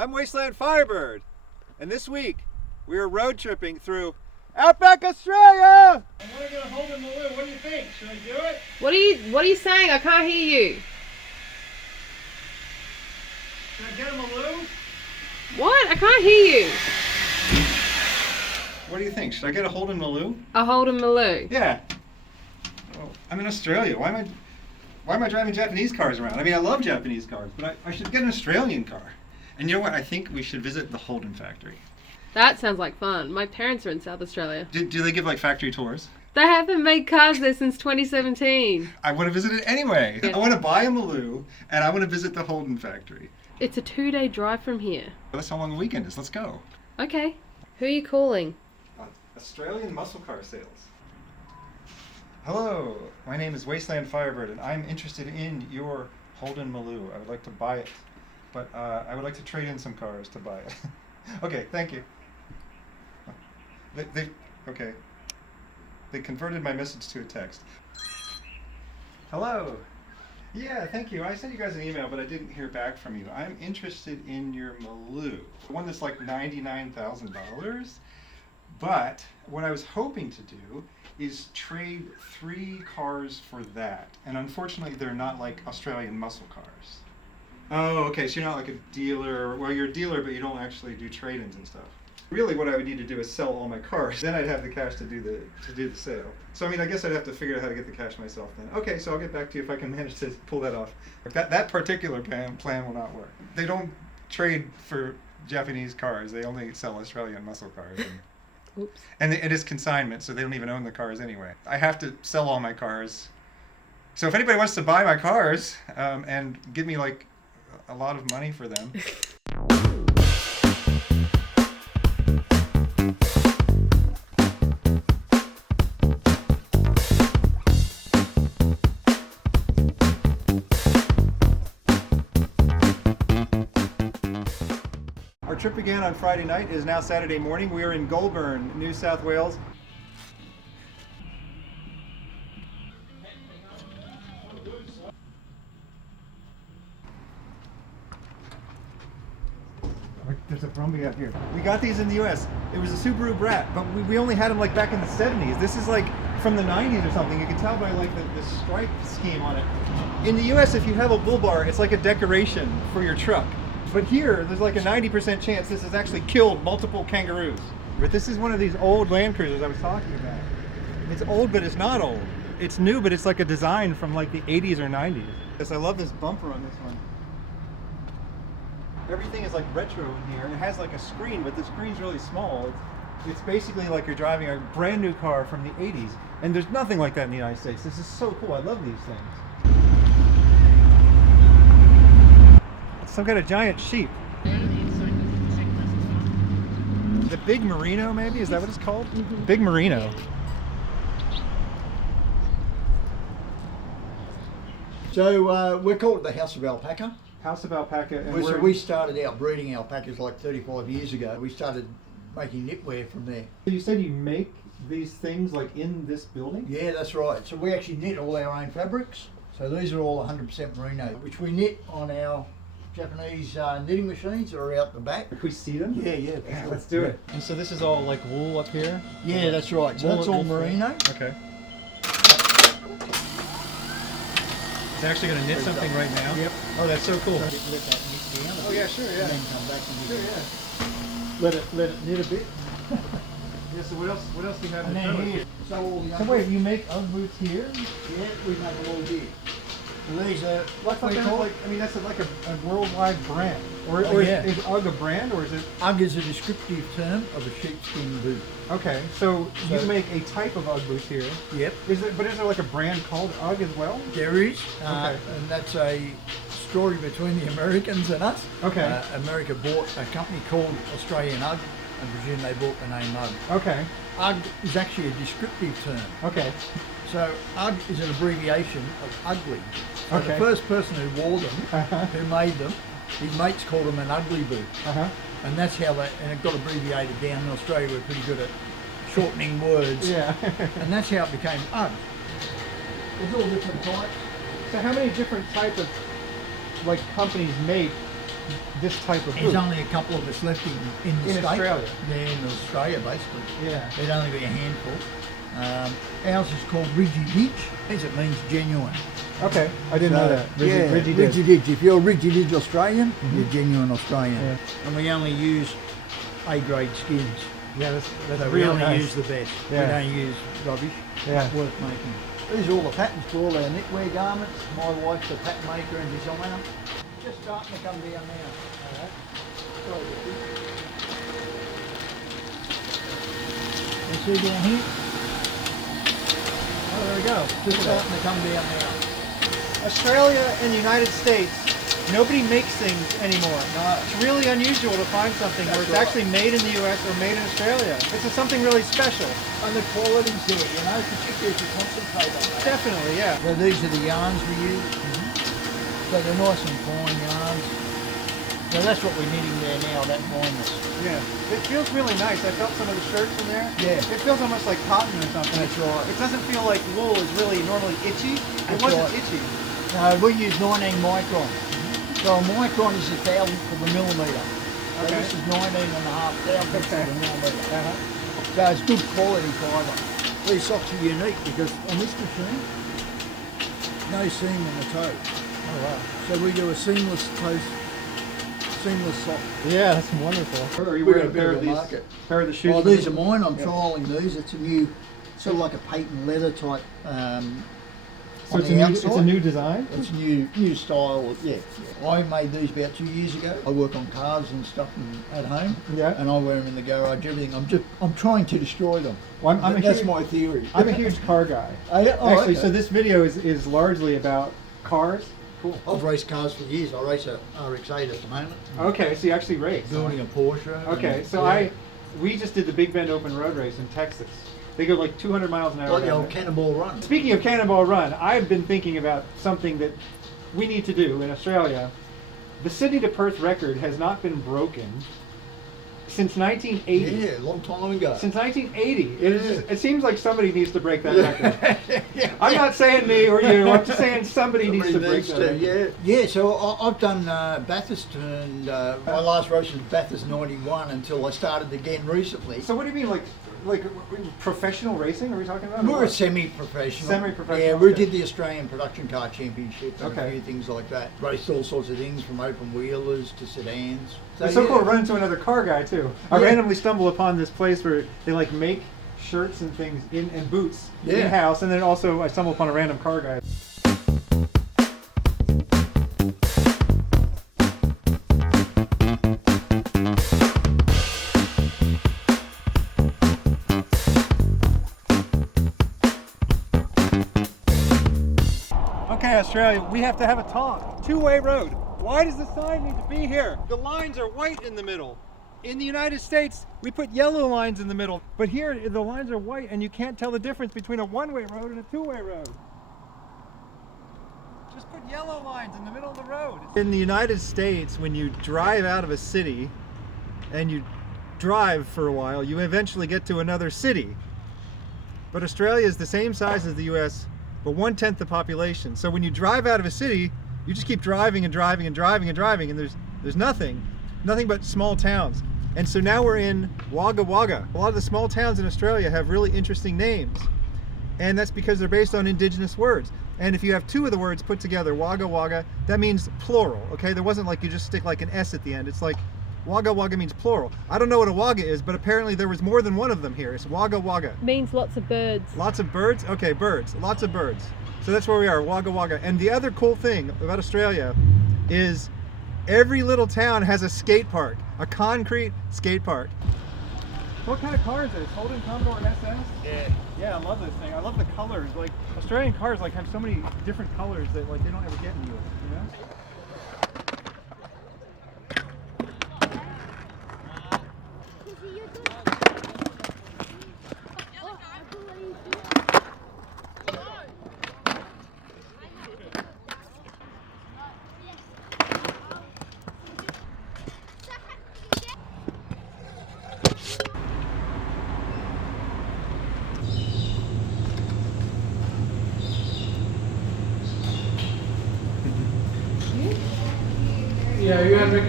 I'm Wasteland Firebird, and this week we are road tripping through Outback Australia! I want to get a Holden Maloo. What do you think? Should I do it? What are you saying? I can't hear you. Should I get a Maloo? What? I can't hear you. What do you think? Should I get a Holden Maloo? A Holden Maloo. Yeah. Well, I'm in Australia. Why am I driving Japanese cars around? I mean, I love Japanese cars, but I should get an Australian car. And you know what? I think we should visit the Holden Factory. That sounds like fun. My parents are in South Australia. Do they give like factory tours? They haven't made cars there since 2017. I want to visit it anyway. Yeah. I want to buy a Maloo, and I want to visit the Holden Factory. It's a 2-day drive from here. That's how long the weekend is. Let's go. Okay. Who are you calling? Australian Muscle Car Sales. Hello, my name is Wasteland Firebird, and I'm interested in your Holden Maloo. I would like to buy it, but I would like to trade in some cars to buy it. Okay, thank you. Okay. They converted my message to a text. Hello. Yeah, thank you. I sent you guys an email, but I didn't hear back from you. I'm interested in your Maloo, the one that's like $99,000. But what I was hoping to do is trade 3 cars for that. And unfortunately, they're not like Australian muscle cars. Oh, okay, so you're not like a dealer. Well, you're a dealer, but you don't actually do trade-ins and stuff. Really, what I would need to do is sell all my cars. Then I'd have the cash to do the sale. So, I mean, I guess I'd have to figure out how to get the cash myself then. Okay, so I'll get back to you if I can manage to pull that off. That particular plan will not work. They don't trade for Japanese cars. They only sell Australian muscle cars. Oops. And it is consignment, so they don't even own the cars anyway. I have to sell all my cars. So if anybody wants to buy my cars and give me like a lot of money for them. Our trip began on Friday night. It is now Saturday morning. We are in Goulburn, New South Wales. There's a Brumby out here. We got these in the US. It was a Subaru Brat, but we only had them like back in the 70s. This is like from the 90s or something. You can tell by like the stripe scheme on it. In the US, if you have a bull bar, it's like a decoration for your truck. But here, there's like a 90% chance this has actually killed multiple kangaroos. But this is one of these old Land Cruisers I was talking about. It's old, but it's not old. It's new, but it's like a design from like the 80s or 90s. Yes, I love this bumper on this one. Everything is like retro in here, and it has like a screen, but the screen's really small. It's basically like you're driving a brand new car from the 80s, and there's nothing like that in the United States. This is so cool. I love these things. It's some kind of giant sheep. The Big Merino, maybe? Is that what it's called? Mm-hmm. Big Merino. So we're called the House of Alpaca. House of Alpaca. And So we started out breeding alpacas like 35 years ago. We started making knitwear from there. You said you make these things like in this building? Yeah, that's right. So we actually knit all our own fabrics. So these are all 100% merino, which we knit on our Japanese knitting machines that are out the back. Can we see them? Yeah. Let's do it. And so this is all like wool up here? Yeah, that's right. So that's all merino. Okay. It's actually going to knit something right now? Yep. Oh, that's so cool. So let that knit down. Oh yeah, sure, yeah. And then come back and Sure, yeah. let it knit a bit. Yeah, so what else do you have And in then the here. So all the So wait, you make Ugg boots here? Yeah, we make them all here. So these are what we That's call like, I mean, that's like a worldwide brand. Or yeah. is Ugg a brand, or is it? Ugg is a descriptive term of a sheepskin boot. Okay, so you make a type of Ugg boot here. Yep. But is there like a brand called Ugg as well? There is, Okay. and that's a story between the Americans and us. Okay. America bought a company called Australian Ugg, and presume they bought the name Ugg. Okay. Ugg is actually a descriptive term. Okay. So Ugg is an abbreviation of ugly. So Okay. the first person who wore them, who made them, his mates called them an ugly boot. And that's how and it got abbreviated down in Australia. We're pretty good at shortening words. Yeah. And that's how it became Ugg. There's all different types. So how many different types of like companies make this type of There's boot. only a couple of us left in the In state. Australia. Yeah, in Australia, basically. Yeah. There'd only be a handful. Ours is called Rigididge, as it means genuine. Okay, I didn't know that. Rigididge. If you're Rigididge Australian, you're genuine Australian. Yeah. And we only use A-grade skins. Yeah, that's So we really only nice. use the best. Yeah. We don't use rubbish. Yeah. It's worth making. These are all the patterns for all our knitwear garments. My wife's a pattern maker and designer. Just starting to come down now. Alright. Sorry, Vicky. You see down here? Oh, there we go. Just starting to come down now. Australia and the United States, nobody makes things anymore. No. It's really unusual to find something where That's it's right. actually made in the US or made in Australia. It's something really special. And the quality's there, you know, particularly if you concentrate on that. Definitely, yeah. So these are the yarns we use. So they're nice and fine yarns. So that's what we're knitting there now, that fineness. Yeah. It feels really nice. I felt some of the shirts in there. Yeah. It feels almost like cotton or something. That's right. It doesn't feel like wool is really normally itchy. It That's wasn't right. itchy. No, we use 19 micron. So a micron is 1,000th of a millimetre. So Okay. this is 19,500 of a millimetre. Uh-huh. So it's good quality fibre. These socks are unique because on this machine, no seam in the toe. Oh, wow. So we do a seamless sock. Yeah, that's wonderful. Are you We've wearing got a pair a of bit these? of a market. Pair of the shoes? Well, these are mine. I'm Yeah. trialling these. It's a new, sort of like a patent leather type. So on it's the a new, outside. it's a new design? It's new style. Yeah. I made these about 2 years ago. I work on cars and stuff at home. Yeah. And I wear them in the garage. Everything. I'm trying to destroy them. Well, That's huge, my theory. I'm a huge car guy. Actually, Actually, so this video is largely about cars. Cool. I've raced cars for years. I race a RX-8 at the moment. Okay, so you actually race. Building a Porsche. Okay, and- so yeah. we just did the Big Bend Open Road Race in Texas. They go like 200 miles an hour. Like the down old there. Cannonball Run. Speaking of Cannonball Run, I've been thinking about something that we need to do in Australia. The Sydney to Perth record has not been broken since 1980. Yeah, a long time ago. Since 1980. It seems like somebody needs to break that Yeah. record. I'm not saying me or you, I'm just saying somebody needs to break that record. Yeah, so I've done Bathurst and my last race was Bathurst 91 until I started again recently. So what do you mean, like professional racing? Are we talking about? We're a semi-professional. Semi-professional, Yeah, we okay. did the Australian Production Car Championship and Okay. a few things like that. Raced all sorts of things from open wheelers to sedans. It's so yeah. cool to run into another car guy too. I Yeah. randomly stumble upon this place where they like make shirts and things and boots Yeah. in house, and then also I stumble upon a random car guy. Okay, Australia, we have to have a talk. Two-way road. Why does the sign need to be here? The lines are white in the middle. In the United States, we put yellow lines in the middle, but here the lines are white and you can't tell the difference between a one-way road and a two-way road. Just put yellow lines in the middle of the road. In the United States, when you drive out of a city and you drive for a while, you eventually get to another city. But Australia is the same size as the US, but 1/10 the population. So when you drive out of a city, you just keep driving and driving and driving and driving, and there's nothing but small towns. And so now we're in Wagga Wagga. A lot of the small towns in Australia have really interesting names, and that's because they're based on indigenous words. And if you have two of the words put together, Wagga Wagga, that means plural. Okay, there wasn't like you just stick like an S at the end. It's like Wagga Wagga means plural. I don't know what a Wagga is, but apparently there was more than one of them here. It's Wagga Wagga. Means lots of birds. Lots of birds? Okay, birds. Lots of birds. So that's where we are, Wagga Wagga. And the other cool thing about Australia is every little town has a skate park, a concrete skate park. What kind of car is this? Holden Commodore SS? Yeah. Yeah, I love this thing. I love the colors. Like Australian cars like have so many different colors that like they don't ever get in Europe, you know?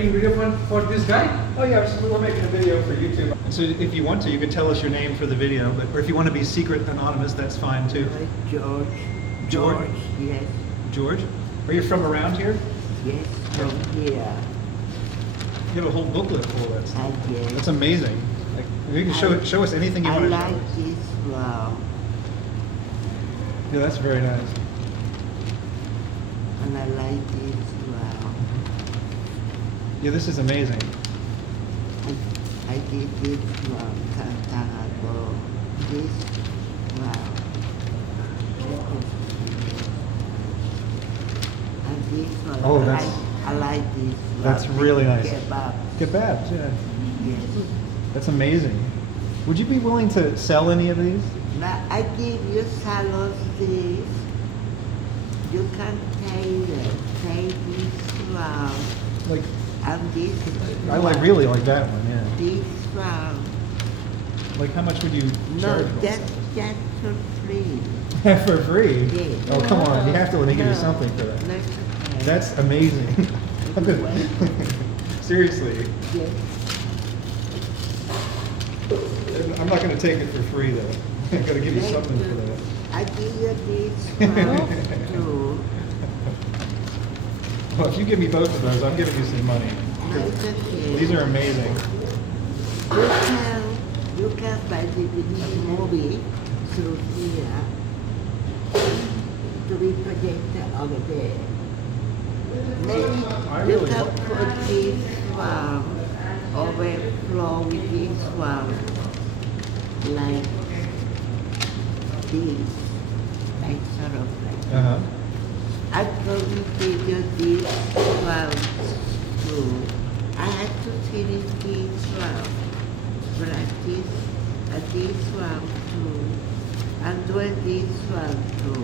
making video for this guy? Oh yeah, we're making a video for YouTube. So if you want to, you can tell us your name for the video, or if you want to be secret anonymous, that's fine too. George. George? Yes. George? Are you from around here? Yes, from here. You have a whole booklet full of that. Yes. That's amazing. Like, you can show us anything you I want to show like us. this flower. Yeah, that's very nice. And I like this flower. Yeah, this is amazing. I give this flower. This flower. And this one. Oh, that's- I like this flower. That's really nice. Kebab. Kebabs, yeah. Yes. That's amazing. Would you be willing to sell any of these? Now I give you salon this. You can take this flower Like, and this I really like that one, yeah. this flower. Like, how much would you No, charge for that's just for free. that? For free? Yes. Oh, come on. You have to let me give you No, something for that. that's okay. That's amazing. Seriously. Yes. I'm not going to take it for free, though. I've got to give you something for that. I give you this flower too. Well, if you give me both of those, I'm giving you some money. No, it's okay. These are amazing. You can buy the movie through here to be projected over there. Maybe I you really can like- put this one overflow with this one like this, like sort of like. Uh-huh. I probably give you this one too. I had to finish this one, but this one too. I'm doing this one too.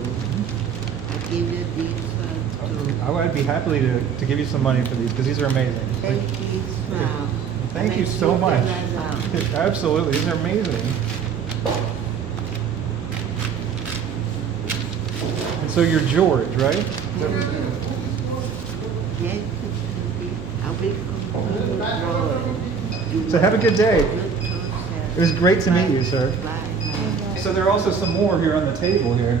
I give you this one too. I would be happy to give you some money for these, because these are amazing. Take this one. Thank you Make so it much. around. Absolutely, these are amazing. And so you're George, right? Yes, I will come to So have a good day. the It was great to meet you, sir. Bye. So there are also some more here on the table here.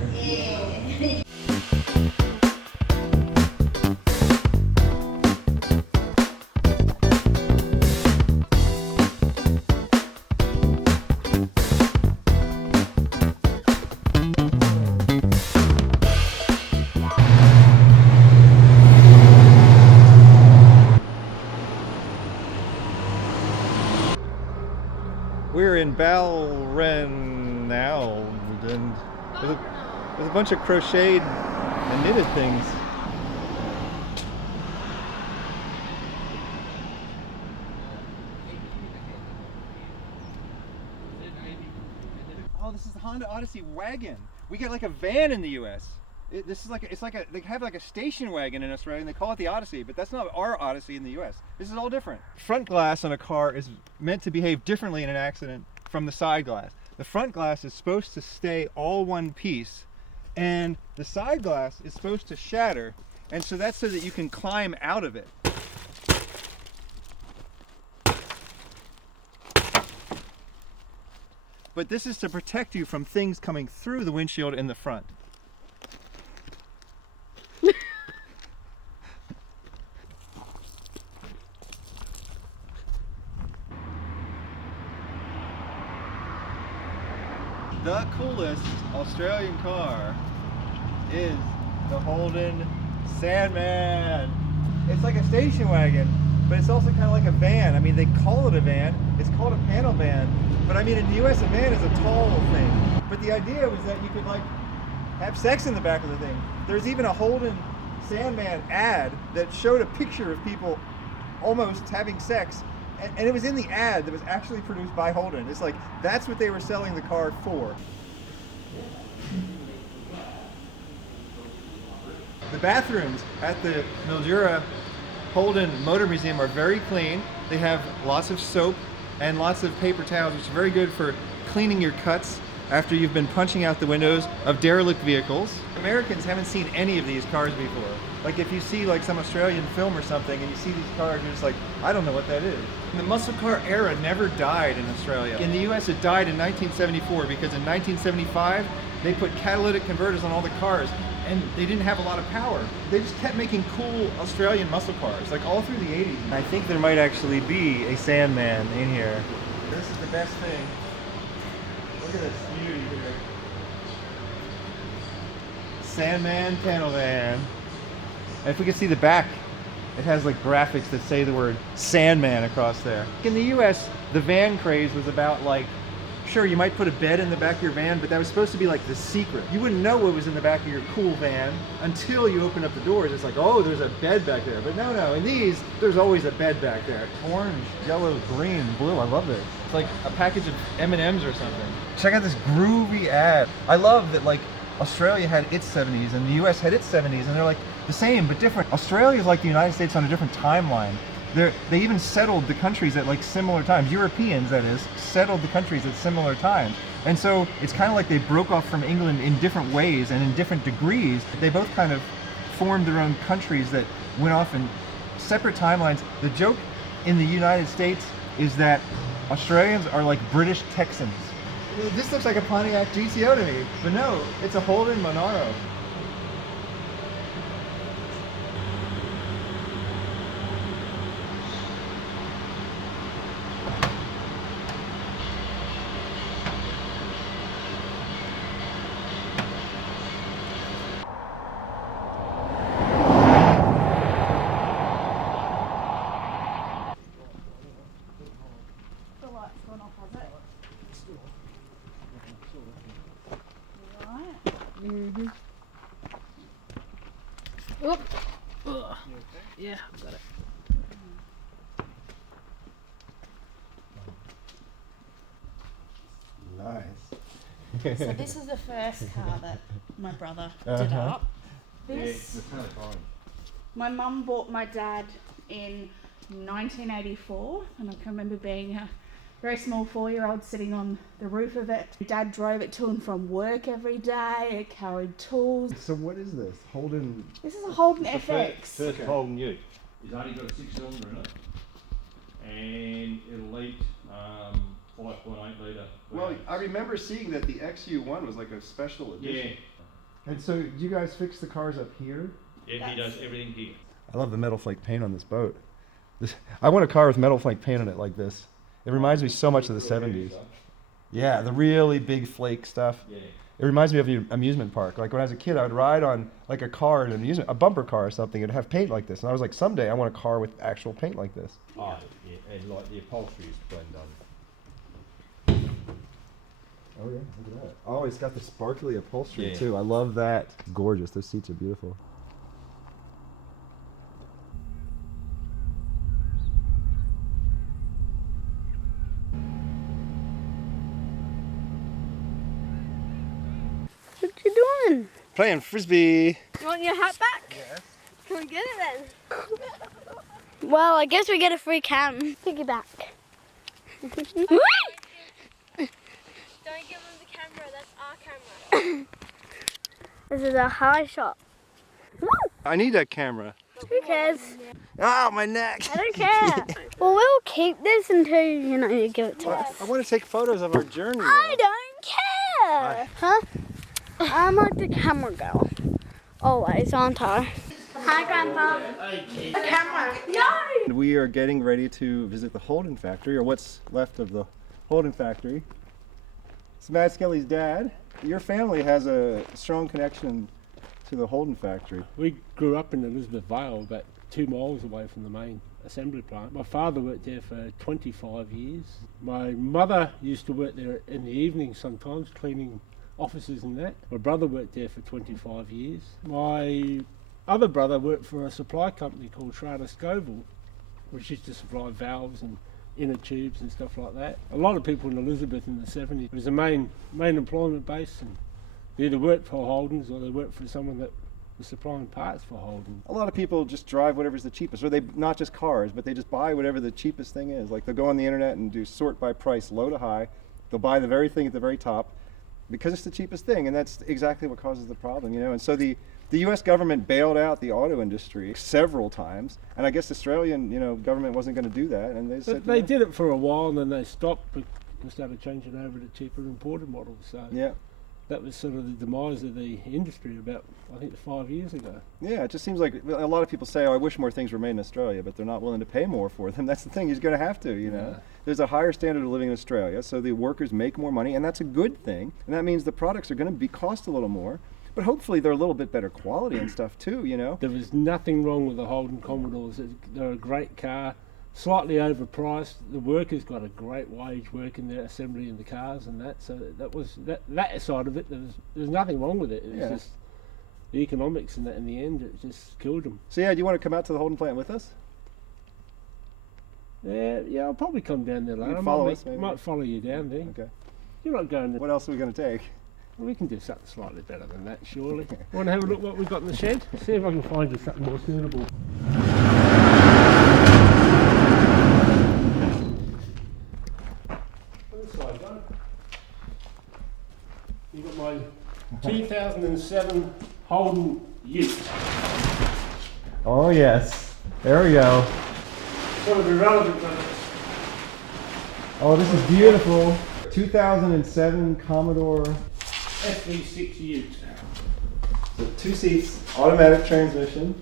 We're in Balren now, and there's a bunch of crocheted and knitted things. Oh, this is the Honda Odyssey wagon. We get like a van in the U.S. This is they have like a station wagon in Australia, and they call it the Odyssey, but that's not our Odyssey in the U.S. This is all different. Front glass on a car is meant to behave differently in an accident from the side glass. The front glass is supposed to stay all one piece, and the side glass is supposed to shatter, and so that's so that you can climb out of it. But this is to protect you from things coming through the windshield in the front. The coolest Australian car is the Holden Sandman. It's like a station wagon, but it's also kind of like a van. I mean, they call it a van. It's called a panel van. But I mean, in the US, a van is a tall thing. But the idea was that you could like have sex in the back of the thing. There's even a Holden Sandman ad that showed a picture of people almost having sex. And it was in the ad that was actually produced by Holden. It's like, that's what they were selling the car for. The bathrooms at the Mildura Holden Motor Museum are very clean. They have lots of soap and lots of paper towels, which is very good for cleaning your cuts after you've been punching out the windows of derelict vehicles. Americans haven't seen any of these cars before. Like if you see like some Australian film or something and you see these cars, you're just like, I don't know what that is. The muscle car era never died in Australia. In the US it died in 1974 because in 1975 they put catalytic converters on all the cars and they didn't have a lot of power. They just kept making cool Australian muscle cars, like all through the 80s. I think there might actually be a Sandman in here. This is the best thing. Look at this beauty here. Sandman panel van. And if we could see the back, it has like graphics that say the word Sandman across there. In the US, the van craze was about like, sure, you might put a bed in the back of your van, but that was supposed to be like the secret. You wouldn't know what was in the back of your cool van until you open up the doors. It's like, oh, there's a bed back there. But no, in these, there's always a bed back there. Orange, yellow, green, blue, I love it. It's like a package of M&Ms or something. Check out this groovy ad. I love that like Australia had its 70s and the US had its 70s, and they're like the same but different. Australia is like the United States on a different timeline. They even settled the countries at like similar times. Europeans, that is, settled the countries at similar times. And so it's kind of like they broke off from England in different ways and in different degrees. They both kind of formed their own countries that went off in separate timelines. The joke in the United States is that Australians are like British Texans. This looks like a Pontiac GTO to me, but no, it's a Holden Monaro. Mm-hmm. Oop. Ugh. Yeah, I've got it. Nice. So this is the first car that my brother did up. This, my mum bought my dad in 1984, and I can remember being a very small 4-year-old sitting on the roof of it. Dad drove it to and from work every day. It carried tools. So what is this? Holden? This is a Holden FX. First Holden Ute. It's only got a 6-cylinder in it, and it'll eat 5.8 litre. Well, I remember seeing that the XU1 was like a special Yeah, edition. And so you guys fix the cars up here? yeah, he does everything here. I love the metal flake paint on this boat. I want a car with metal flake paint on it like this. It reminds me so much of the 70s. Yeah, the really big flake stuff. Yeah. It reminds me of the amusement park. Like when I was a kid, I would ride on like a car in an amusement, a bumper car or something, and have paint like this. And I was like, someday I want a car with actual paint like this. Oh, yeah, and like the upholstery is blend on. Oh yeah, look at that. Oh, it's got the sparkly upholstery Yeah. too. I love that. Gorgeous. Those seats are beautiful. What you doing? Playing frisbee. You want your hat back? Yes. Can we get it then? Well, I guess we get a free cam. Piggyback. Don't give them the camera, that's our camera. This is a high shot. I need that camera. Who cares? Oh, my neck. I don't care. Well, we'll keep this until, you give it to us. I want to take photos of our journey. I don't care. Huh? I'm like the camera girl. Always, aren't I? Hi, Grandpa. The camera. No! We are getting ready to visit the Holden Factory, or what's left of the Holden Factory. It's Matt Skelly's dad. Your family has a strong connection to the Holden Factory. We grew up in Elizabeth Vale, about 2 miles away from the main assembly plant. My father worked there for 25 years. My mother used to work there in the evening sometimes, cleaning offices and that. My brother worked there for 25 years. My other brother worked for a supply company called Schrader Scoville, which used to supply valves and inner tubes and stuff like that. A lot of people in Elizabeth in the 70s, it was a main employment base, and they either worked for Holden's or they worked for someone that was supplying parts for Holden. A lot of people just drive whatever's the cheapest, or they not just cars, but they just buy whatever the cheapest thing is. Like they'll go on the internet and do sort by price, low to high. They'll buy the very thing at the very top because it's the cheapest thing, and that's exactly what causes the problem, And so the The U.S. government bailed out the auto industry several times, and I guess the Australian, government wasn't going to do that, and they said They did it for a while, and then they stopped and started changing over to cheaper imported models. So Yeah. that was sort of the demise of the industry about, I think, 5 years ago. Yeah, it just seems like a lot of people say, "Oh, I wish more things were made in Australia," but they're not willing to pay more for them. That's the thing; you're going to have to, Yeah. There's a higher standard of living in Australia, so the workers make more money, and that's a good thing. And that means the products are going to cost a little more, but hopefully they're a little bit better quality and stuff too. There was nothing wrong with the Holden Commodores. They're a great car, slightly overpriced. The workers got a great wage working there, assembling the cars and that. So that side of it. There's nothing wrong with it. It's just the economics and that. In the end, it just killed them. So yeah, do you want to come out to the Holden plant with us? Yeah, I'll probably come down there later. Might follow you down there. Okay. You're not going to. What else are we going to take? Well, we can do something slightly better than that, surely. Want to have a look what we've got in the shed? See if I can find you something more suitable. On this side, John. You've got my 2007 Holden Ute. Oh yes, there we go. Sort of irrelevant, but Oh, this is beautiful. 2007 Commodore. FV6 Ute. So 2 seats, automatic transmission.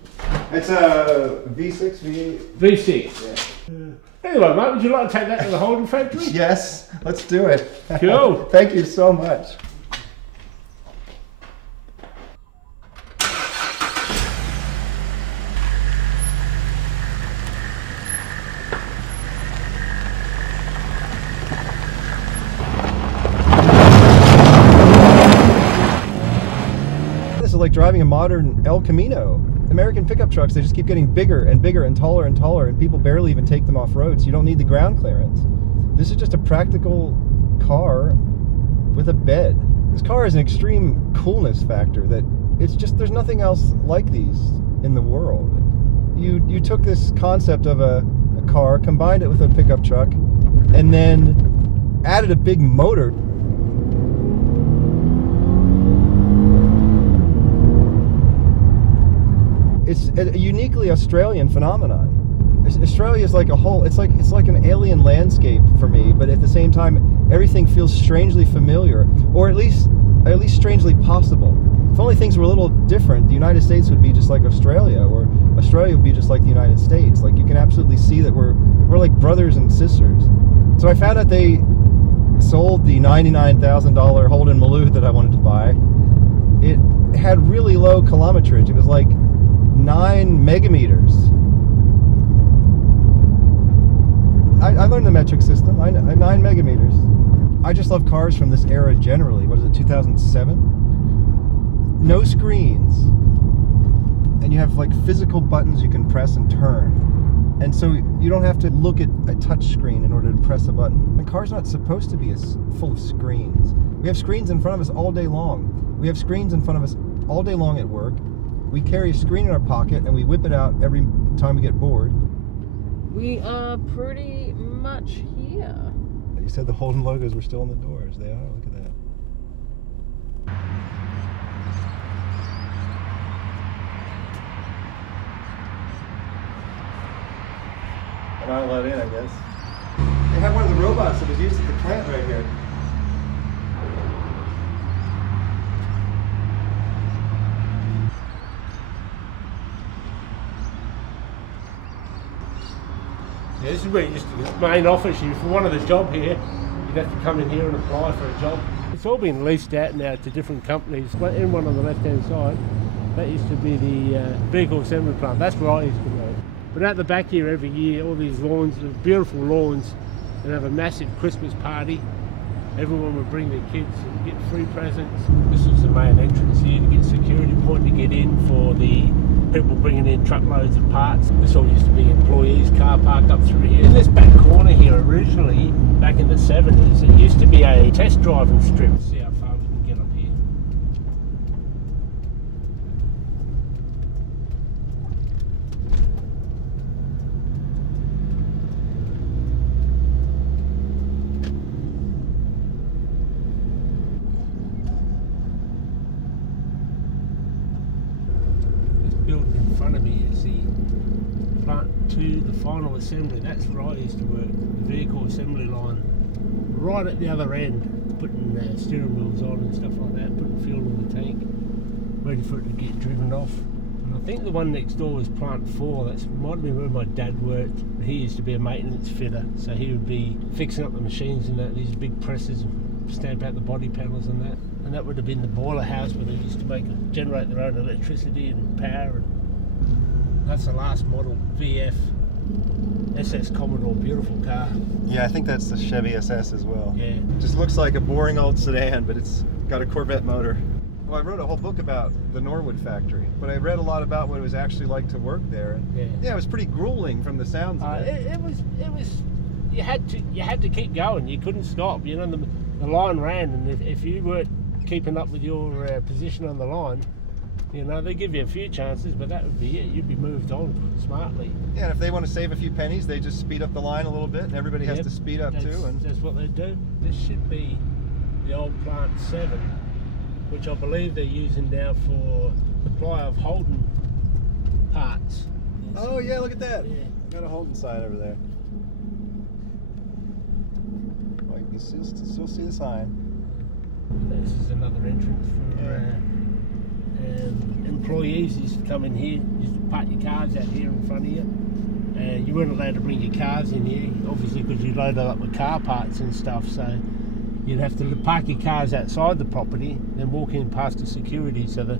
It's a V6, V8. V6. Yeah. Anyway, mate, would you like to take that to the Holden Factory? Yes, let's do it. Cool. Thank you so much. Like driving a modern El Camino. American pickup trucks, they just keep getting bigger and bigger and taller, and people barely even take them off roads. You don't need the ground clearance. This is just a practical car with a bed. This car has an extreme coolness factor that there's nothing else like these in the world. You took this concept of a car, combined it with a pickup truck, and then added a big motor. It's a uniquely Australian phenomenon. Australia is like a whole. It's like an alien landscape for me, but at the same time, everything feels strangely familiar, or at least strangely possible. If only things were a little different, the United States would be just like Australia, or Australia would be just like the United States. Like you can absolutely see that we're like brothers and sisters. So I found out they sold the $99,000 Holden Maloo that I wanted to buy. It had really low kilometrage. It was like 9 megameters. I learned the metric system. 9 megameters. I just love cars from this era generally. What is it, 2007? No screens. And you have like physical buttons you can press and turn. And so you don't have to look at a touch screen in order to press a button. The car's not supposed to be full of screens. We have screens in front of us all day long. We have screens in front of us all day long at work. We carry a screen in our pocket and we whip it out every time we get bored. We are pretty much here. You said the Holden logos were still on the doors. They are. Look at that. I'm not allowed in, I guess. They have one of the robots that was used at the plant right here. Yeah, this is where you just the main office. If you wanted a job here, you'd have to come in here and apply for a job. It's all been leased out now to different companies. In one on the left-hand side, that used to be the vehicle assembly plant. That's where I used to work. But out the back here every year, all these lawns, the beautiful lawns, they'd have a massive Christmas party. Everyone would bring their kids and get free presents. This is the main entrance here to get security point to get in for the people bringing in truckloads of parts. This all used to be employees' car park up through here. In this back corner here originally, back in the 70s, it used to be a test driving strip. See how far we can get up here. plant to the final assembly. That's where I used to work, the vehicle assembly line, right at the other end, putting steering wheels on and stuff like that, putting fuel in the tank, ready for it to get driven off. And I think the one next door was plant 4. That might have been where my dad worked. He used to be a maintenance fitter, so he would be fixing up the machines and that, these big presses, stamp out the body panels and that. And that would have been the boiler house where they used to generate their own electricity and power. And that's the last model, VF SS Commodore, beautiful car. Yeah, I think that's the Chevy SS as well. Yeah. Just looks like a boring old sedan, but it's got a Corvette motor. Well, I wrote a whole book about the Norwood factory, but I read a lot about what it was actually like to work there. And yeah, it was pretty grueling from the sounds of it. It was. You had to keep going. You couldn't stop. You know, the line ran, and if you weren't keeping up with your position on the line, you know, they give you a few chances, but that would be it. You'd be moved on smartly. Yeah, and if they want to save a few pennies, they just speed up the line a little bit, and everybody has to speed up too. And that's what they do. This should be the old plant 7, which I believe they're using now for supply of Holden parts. Oh yeah, look at that. Yeah. Got a Holden sign over there. Well, you can still see the sign. This is another entrance for employees. Used to come in here, used to park your cars out here in front of you. And you weren't allowed to bring your cars in here, obviously, because you loaded up with car parts and stuff. So you'd have to park your cars outside the property, then walk in past the security, so that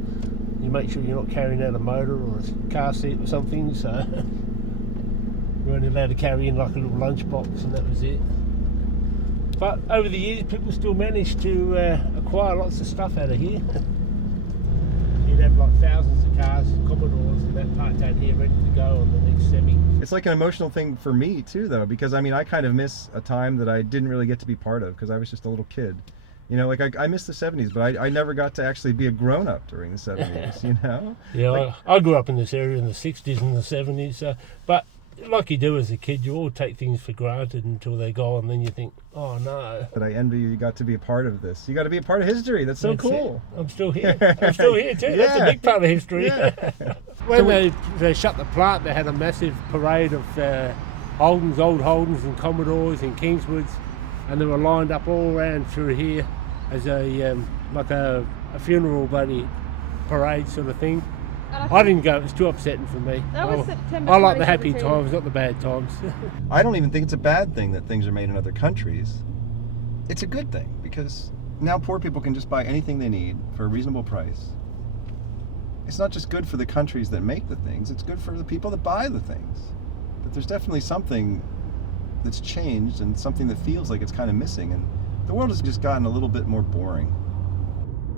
you make sure you're not carrying out a motor or a car seat or something. So you're only allowed to carry in like a little lunchbox, and that was it. But over the years, people still managed to acquire lots of stuff out of here. You'd have like thousands of cars, Commodores, and that part down here ready to go on the next semi. It's like an emotional thing for me too, though, because I mean, I kind of miss a time that I didn't really get to be part of because I was just a little kid. You know, like I miss the 70s, but I never got to actually be a grown-up during the 70s, you know? Yeah, like, I grew up in this area in the 60s and the 70s, but like you do as a kid, you all take things for granted until they're gone, and then you think, oh no. But I envy you got to be a part of this. You got to be a part of history. That's so cool. I'm still here. I'm still here too. Yeah. That's a big part of history. Yeah. When they shut the plant, they had a massive parade of Holdens, old Holdens and Commodores and Kingswoods, and they were lined up all around through here as a like a funeral buddy parade sort of thing. I didn't go, it was too upsetting for me. That was September. I like the happy times, not the bad times. I don't even think it's a bad thing that things are made in other countries. It's a good thing, because now poor people can just buy anything they need for a reasonable price. It's not just good for the countries that make the things, it's good for the people that buy the things. But there's definitely something that's changed and something that feels like it's kind of missing, and the world has just gotten a little bit more boring.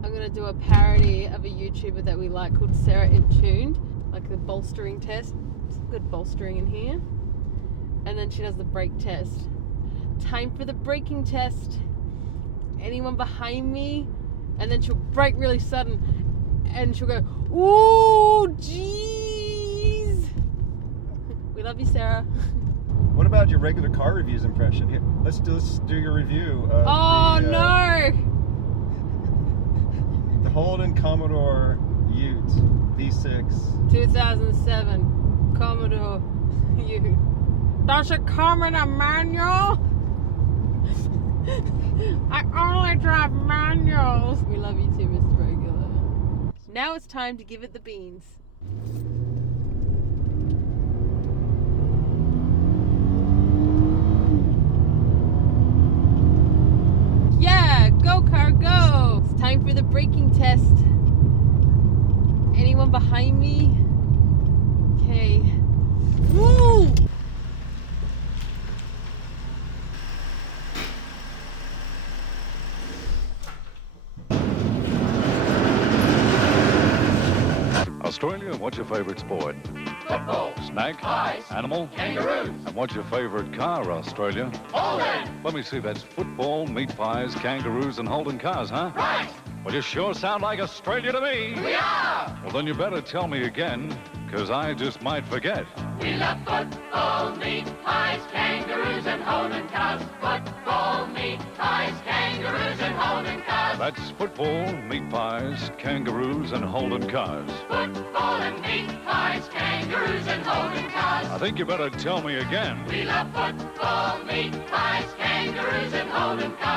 I'm going to do a parody of a YouTuber that we like called Sarah Entuned, like the bolstering test. Some good bolstering in here. And then she does the brake test. Time for the braking test. Anyone behind me? And then she'll brake really sudden and she'll go, ooh, jeez. We love you, Sarah. What about your regular car reviews impression? Here, let's do your review of no! The Holden Commodore Ute V6. 2007 Commodore Ute. Does it come in a manual? I only drive manuals. We love you too, Mr. Regular. Now it's time to give it the beans. Yeah, go car, go! It's time for the braking test. Anyone behind me? Okay. Woo! Australia, what's your favourite sport? Football. Snack? Ice. Animal? Kangaroos. And what's your favourite car, Australia? Holden. Let me see, that's football, meat pies, kangaroos and Holden cars, huh? Right. Well, you sure sound like Australia to me. We are. Well, then you better tell me again, because I just might forget. We love football, meat pies, kangaroos and Holden cars. Football, meat pies, kangaroos and Holden cars. That's football, meat pies, kangaroos, and Holden cars. Football and meat pies, kangaroos and Holden cars. I think you better tell me again. We love football, meat pies, kangaroos and Holden cars.